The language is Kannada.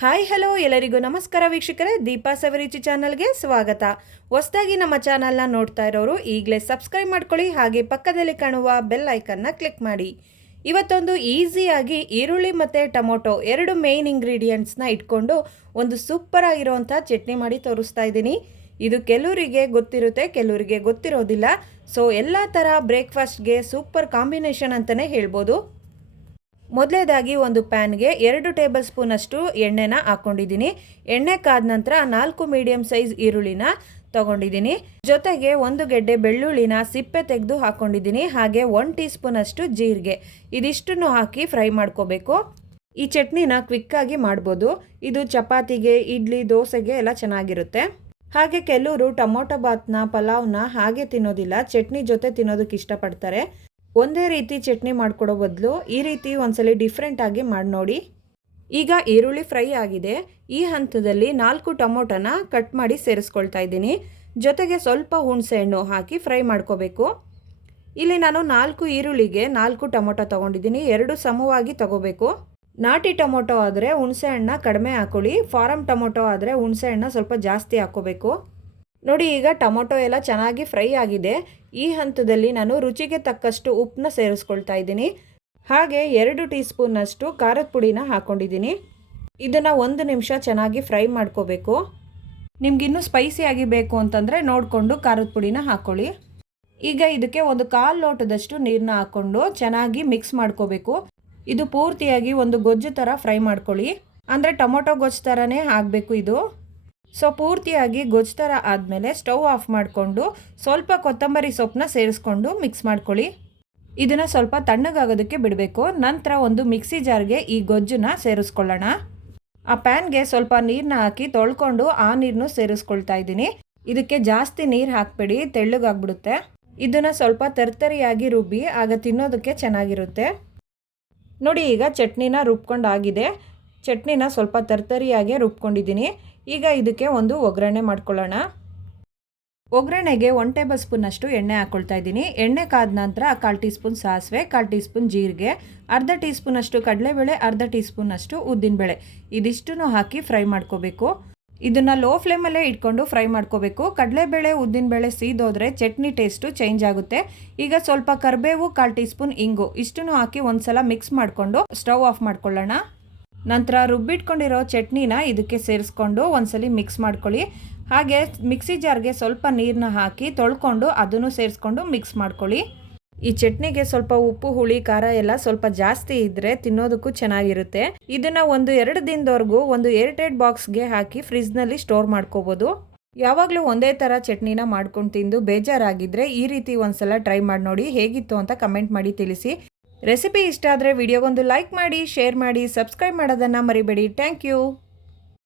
ಹಾಯ್ ಹಲೋ ಎಲ್ಲರಿಗೂ ನಮಸ್ಕಾರ ವೀಕ್ಷಕರೇ, ದೀಪಾ ಸವರಿಚಿ ಚಾನಲ್ಗೆ ಸ್ವಾಗತ. ಹೊಸದಾಗಿ ನಮ್ಮ ಚಾನಲ್ನ ನೋಡ್ತಾ ಇರೋರು ಈಗಲೇ ಸಬ್ಸ್ಕ್ರೈಬ್ ಮಾಡ್ಕೊಳ್ಳಿ, ಹಾಗೆ ಪಕ್ಕದಲ್ಲಿ ಕಾಣುವ ಬೆಲ್ ಐಕನ್ನ ಕ್ಲಿಕ್ ಮಾಡಿ. ಇವತ್ತೊಂದು ಈಸಿಯಾಗಿ ಈರುಳ್ಳಿ ಮತ್ತು ಟೊಮೊಟೊ ಎರಡು ಮೇಯ್ನ್ ಇಂಗ್ರೀಡಿಯೆಂಟ್ಸ್ನ ಇಟ್ಕೊಂಡು ಒಂದು ಸೂಪರ್ ಆಗಿರೋವಂಥ ಚಟ್ನಿ ಮಾಡಿ ತೋರಿಸ್ತಾ ಇದ್ದೀನಿ. ಇದು ಕೆಲವರಿಗೆ ಗೊತ್ತಿರುತ್ತೆ, ಕೆಲವರಿಗೆ ಗೊತ್ತಿರೋದಿಲ್ಲ. ಸೊ ಎಲ್ಲ ಥರ ಬ್ರೇಕ್ಫಾಸ್ಟ್ಗೆ ಸೂಪರ್ ಕಾಂಬಿನೇಷನ್ ಅಂತಲೇ ಹೇಳ್ಬೋದು. ಮೊದಲೇದಾಗಿ ಒಂದು ಪ್ಯಾನ್ಗೆ 2 ಟೇಬಲ್ ಸ್ಪೂನಷ್ಟು ಎಣ್ಣೆನ ಹಾಕ್ಕೊಂಡಿದ್ದೀನಿ. ಎಣ್ಣೆ ಕಾದ ನಂತರ 4 ಮೀಡಿಯಮ್ ಸೈಜ್ ಈರುಳ್ಳಿನ ತೊಗೊಂಡಿದ್ದೀನಿ. ಜೊತೆಗೆ 1 ಗೆಡ್ಡೆ ಬೆಳ್ಳುಳ್ಳಿನ ಸಿಪ್ಪೆ ತೆಗೆದು ಹಾಕ್ಕೊಂಡಿದ್ದೀನಿ. ಹಾಗೆ 1 ಟೀ ಸ್ಪೂನಷ್ಟು ಜೀರಿಗೆ, ಇದಿಷ್ಟನ್ನು ಹಾಕಿ ಫ್ರೈ ಮಾಡ್ಕೋಬೇಕು. ಈ ಚಟ್ನಿನ ಕ್ವಿಕ್ಕಾಗಿ ಮಾಡ್ಬೋದು. ಇದು ಚಪಾತಿಗೆ, ಇಡ್ಲಿ, ದೋಸೆಗೆ ಎಲ್ಲ ಚೆನ್ನಾಗಿರುತ್ತೆ. ಹಾಗೆ ಕೆಲವರು ಟೊಮೊಟೊ ಬಾತ್ನ, ಪಲಾವ್ನ ಹಾಗೆ ತಿನ್ನೋದಿಲ್ಲ, ಚಟ್ನಿ ಜೊತೆ ತಿನ್ನೋದಕ್ಕೆ ಇಷ್ಟಪಡ್ತಾರೆ. ಒಂದೇ ರೀತಿ ಚಟ್ನಿ ಮಾಡ್ಕೊಡೋ ಬದಲು ಈ ರೀತಿ ಒಂದ್ಸಲಿ ಡಿಫ್ರೆಂಟಾಗಿ ಮಾಡಿ ನೋಡಿ. ಈಗ ಈರುಳ್ಳಿ ಫ್ರೈ ಆಗಿದೆ. ಈ ಹಂತದಲ್ಲಿ 4 ಟೊಮೊಟೊನ ಕಟ್ ಮಾಡಿ ಸೇರಿಸ್ಕೊಳ್ತಾ ಇದ್ದೀನಿ. ಜೊತೆಗೆ ಸ್ವಲ್ಪ ಹುಣಸೆಹಣ್ಣು ಹಾಕಿ ಫ್ರೈ ಮಾಡ್ಕೋಬೇಕು. ಇಲ್ಲಿ ನಾನು 4 ಈರುಳ್ಳಿಗೆ 4 ಟೊಮೊಟೊ ತೊಗೊಂಡಿದ್ದೀನಿ. 2 ಸಮವಾಗಿ ತೊಗೋಬೇಕು. ನಾಟಿ ಟೊಮೊಟೊ ಆದರೆ ಹುಣಸೆಹಣ್ಣ ಕಡಿಮೆ ಹಾಕ್ಕೊಳ್ಳಿ, ಫಾರಮ್ ಟೊಮೊಟೊ ಆದರೆ ಹುಣಸೆಹಣ್ಣ ಸ್ವಲ್ಪ ಜಾಸ್ತಿ ಹಾಕ್ಕೋಬೇಕು. ನೋಡಿ, ಈಗ ಟೊಮೊಟೊ ಎಲ್ಲ ಚೆನ್ನಾಗಿ ಫ್ರೈ ಆಗಿದೆ. ಈ ಹಂತದಲ್ಲಿ ನಾನು ರುಚಿಗೆ ತಕ್ಕಷ್ಟು ಉಪ್ಪನ್ನ ಸೇರಿಸ್ಕೊಳ್ತಾ ಇದ್ದೀನಿ. ಹಾಗೆ 2 ಟೀ ಸ್ಪೂನ್ನಷ್ಟು ಖಾರದ ಪುಡಿನ ಹಾಕ್ಕೊಂಡಿದ್ದೀನಿ. ಇದನ್ನು 1 ನಿಮಿಷ ಚೆನ್ನಾಗಿ ಫ್ರೈ ಮಾಡ್ಕೋಬೇಕು. ನಿಮಗಿನ್ನೂ ಸ್ಪೈಸಿಯಾಗಿ ಬೇಕು ಅಂತಂದರೆ ನೋಡಿಕೊಂಡು ಖಾರದ ಪುಡಿನ ಹಾಕ್ಕೊಳ್ಳಿ. ಈಗ ಇದಕ್ಕೆ 1/4 ಲೋಟದಷ್ಟು ನೀರನ್ನ ಹಾಕ್ಕೊಂಡು ಚೆನ್ನಾಗಿ ಮಿಕ್ಸ್ ಮಾಡ್ಕೋಬೇಕು. ಇದು ಪೂರ್ತಿಯಾಗಿ ಒಂದು ಗೊಜ್ಜು ಥರ ಫ್ರೈ ಮಾಡ್ಕೊಳ್ಳಿ, ಅಂದರೆ ಟೊಮೊಟೊ ಗೊಜ್ಜು ಥರನೇ ಆಗಬೇಕು ಇದು. ಸೊ ಪೂರ್ತಿಯಾಗಿ ಗೊಜ್ಜು ಥರ ಆದಮೇಲೆ ಸ್ಟವ್ ಆಫ್ ಮಾಡಿಕೊಂಡು ಸ್ವಲ್ಪ ಕೊತ್ತಂಬರಿ ಸೊಪ್ಪನ್ನ ಸೇರಿಸ್ಕೊಂಡು ಮಿಕ್ಸ್ ಮಾಡ್ಕೊಳ್ಳಿ. ಇದನ್ನು ಸ್ವಲ್ಪ ತಣ್ಣಗಾಗೋದಕ್ಕೆ ಬಿಡಬೇಕು. ನಂತರ ಒಂದು ಮಿಕ್ಸಿ ಜಾರ್ಗೆ ಈ ಗೊಜ್ಜನ್ನ ಸೇರಿಸ್ಕೊಳ್ಳೋಣ. ಆ ಪ್ಯಾನ್ಗೆ ಸ್ವಲ್ಪ ನೀರನ್ನ ಹಾಕಿ ತೊಳ್ಕೊಂಡು ಆ ನೀರನ್ನು ಸೇರಿಸ್ಕೊಳ್ತಾ ಇದ್ದೀನಿ. ಇದಕ್ಕೆ ಜಾಸ್ತಿ ನೀರು ಹಾಕಬೇಡಿ, ತೆಳ್ಳಗಾಗ್ಬಿಡುತ್ತೆ. ಇದನ್ನು ಸ್ವಲ್ಪ ತರ್ತರಿಯಾಗಿ ರುಬ್ಬಿ, ಆಗ ತಿನ್ನೋದಕ್ಕೆ ಚೆನ್ನಾಗಿರುತ್ತೆ. ನೋಡಿ, ಈಗ ಚಟ್ನಿನ ರುಬ್ಕೊಂಡಾಗಿದೆ. ಚಟ್ನಿನ ಸ್ವಲ್ಪ ತರ್ತರಿಯಾಗಿ ರುಬ್ಕೊಂಡಿದ್ದೀನಿ. ಈಗ ಇದಕ್ಕೆ ಒಂದು ಒಗ್ಗರಣೆ ಮಾಡ್ಕೊಳ್ಳೋಣ. ಒಗ್ಗರಣೆಗೆ 1 ಟೇಬಲ್ ಸ್ಪೂನಷ್ಟು ಎಣ್ಣೆ ಹಾಕ್ಕೊಳ್ತಾ ಇದ್ದೀನಿ. ಎಣ್ಣೆ ಕಾದ ನಂತರ 1/4 ಟೀ ಸ್ಪೂನ್ ಸಾಸಿವೆ, 1/4 ಟೀ ಸ್ಪೂನ್ ಜೀರಿಗೆ, ಅರ್ಧ ಟೀ ಸ್ಪೂನಷ್ಟು ಕಡಲೆಬೇಳೆ, ಅರ್ಧ ಟೀ ಸ್ಪೂನಷ್ಟು ಉದ್ದಿನಬೇಳೆ, ಇದಿಷ್ಟನ್ನು ಹಾಕಿ ಫ್ರೈ ಮಾಡ್ಕೋಬೇಕು. ಇದನ್ನು ಲೋ ಫ್ಲೇಮಲ್ಲೇ ಇಟ್ಕೊಂಡು ಫ್ರೈ ಮಾಡ್ಕೋಬೇಕು. ಕಡಲೆಬೇಳೆ, ಉದ್ದಿನಬೇಳೆ ಸೀದೋದ್ರೆ ಚಟ್ನಿ ಟೇಸ್ಟು ಚೇಂಜ್ ಆಗುತ್ತೆ. ಈಗ ಸ್ವಲ್ಪ ಕರಿಬೇವು, 1/4 ಟೀ ಸ್ಪೂನ್ ಇಂಗು, ಇಷ್ಟನ್ನು ಹಾಕಿ ಒಂದ್ಸಲ ಮಿಕ್ಸ್ ಮಾಡಿಕೊಂಡು ಸ್ಟವ್ ಆಫ್ ಮಾಡ್ಕೊಳ್ಳೋಣ. ನಂತರ ರುಬ್ಬಿಟ್ಕೊಂಡಿರೋ ಚಟ್ನಿನ ಇದಕ್ಕೆ ಸೇರಿಸ್ಕೊಂಡು ಒಂದ್ಸಲಿ ಮಿಕ್ಸ್ ಮಾಡ್ಕೊಳ್ಳಿ. ಹಾಗೆ ಮಿಕ್ಸಿ ಜಾರ್ಗೆ ಸ್ವಲ್ಪ ನೀರನ್ನ ಹಾಕಿ ತೊಳ್ಕೊಂಡು ಅದನ್ನು ಸೇರಿಸ್ಕೊಂಡು ಮಿಕ್ಸ್ ಮಾಡ್ಕೊಳ್ಳಿ. ಈ ಚಟ್ನಿಗೆ ಸ್ವಲ್ಪ ಉಪ್ಪು, ಹುಳಿ, ಖಾರ ಎಲ್ಲ ಸ್ವಲ್ಪ ಜಾಸ್ತಿ ಇದ್ದರೆ ತಿನ್ನೋದಕ್ಕೂ ಚೆನ್ನಾಗಿರುತ್ತೆ. ಇದನ್ನು 1-2 ದಿನದವರೆಗೂ ಒಂದು ಏರ್ಟೈಟ್ ಬಾಕ್ಸ್ಗೆ ಹಾಕಿ ಫ್ರಿಜ್ನಲ್ಲಿ ಸ್ಟೋರ್ ಮಾಡ್ಕೋಬೋದು. ಯಾವಾಗಲೂ ಒಂದೇ ಥರ ಚಟ್ನಿನ ಮಾಡ್ಕೊಂಡು ತಿಂದು ಬೇಜಾರಾಗಿದ್ದರೆ ಈ ರೀತಿ ಒಂದ್ಸಲ ಟ್ರೈ ಮಾಡಿ ನೋಡಿ. ಹೇಗಿತ್ತು ಅಂತ ಕಮೆಂಟ್ ಮಾಡಿ ತಿಳಿಸಿ. ರೆಸಿಪಿ ಇಷ್ಟ ಆದರೆ ವಿಡಿಯೋಗೊಂದು ಲೈಕ್ ಮಾಡಿ, ಶೇರ್ ಮಾಡಿ, ಸಬ್ಸ್ಕ್ರೈಬ್ ಮಾಡೋದನ್ನು ಮರಿಬೇಡಿ. Thank you.